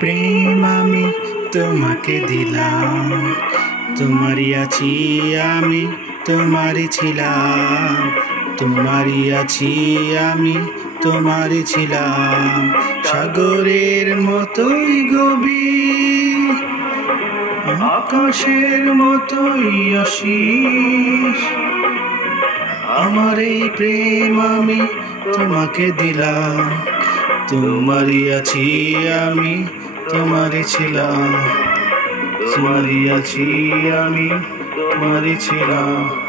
প্রেম আমি তোমাকে দিলাম, তোমারই আছি আমি, তোমারই ছিলাম, তোমারই আছি আমি, তোমারই ছিলাম। সাগরের মতোই গভীর, আকাশের মতোই অসীম, আমার এই প্রেম আমি তোমাকে দিলাম, তোমারই আছি আমি, তোমারই ছিলাম, তোমারই আছি আমি, তোমারই ছিলাম।